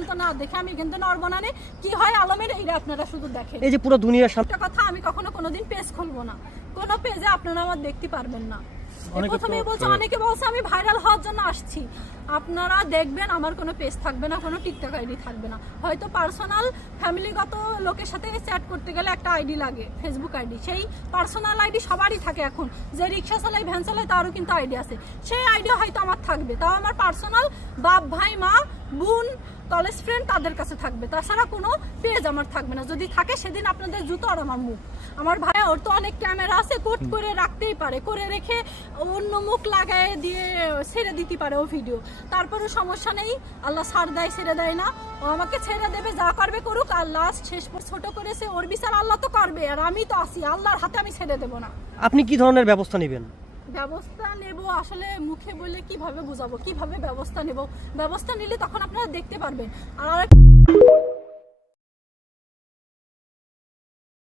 পর্যন্ত না দেখে আমি কিন্তু নড়বো না। কি হয় আলমের এইটা আপনারা শুধু দেখেন। এই যে পুরো দুনিয়ার সামনে একটা কথা, আমি কখনো কোনোদিন পেজ খুলবো না, কোনো পেজে আপনারা আমার দেখতে পারবেন না। প্রথমেই বলছে, অনেকে বলছে আমি ভাইরাল হওয়ার জন্য আসছি। আপনারা দেখবেন আমার কোনো পেজ থাকবে না, কোনো টিকটক আইডি থাকবে না। হয়তো পার্সোনাল ফ্যামিলিগত লোকের সাথে চ্যাট করতে গেলে একটা আইডি লাগে, ফেসবুক আইডি। সেই পার্সোনাল আইডি সবারই থাকে। এখন যে রিক্সা চালায়, ভ্যান চালায়, তারও কিন্তু আইডি আছে। সেই আইডিও হয়তো আমার থাকবে, তাও আমার পার্সোনাল বাপ ভাই মা বোন কলেজ ফ্রেন্ড তাদের কাছে থাকবে। তাছাড়া কোনো পেজ আমার থাকবে না। যদি থাকে সেদিন আপনাদের জুতো আর আমার মুখ। আমার ভাই ওর তো অনেক ক্যামেরা আছে, কোট করে রাখতেই পারে, করে রেখে অন্য মুখ লাগায় দিয়ে ছেড়ে দিতে পারে ও ভিডিও। তারপরও সমস্যা নেই, আল্লাহ ছাড় দেয়, ছেড়ে দেয় না। ও আমাকে ছেড়ে দেবে, যা করবে করুক। আর লাস্ট শেষ পর ছোট করেছে, ওর বিচার আল্লাহ তো করবে, আর আমি তো আছি, আল্লাহর হাতে আমি ছেড়ে দেবো না। আপনি কি ধরনের ব্যবস্থা নেবেন? ব্যবস্থা নেব আসলে মুখে বলে কিভাবে বোঝাবো, কিভাবে ব্যবস্থা নেব। ব্যবস্থা নিলে তখন আপনারা দেখতে পারবেন। আর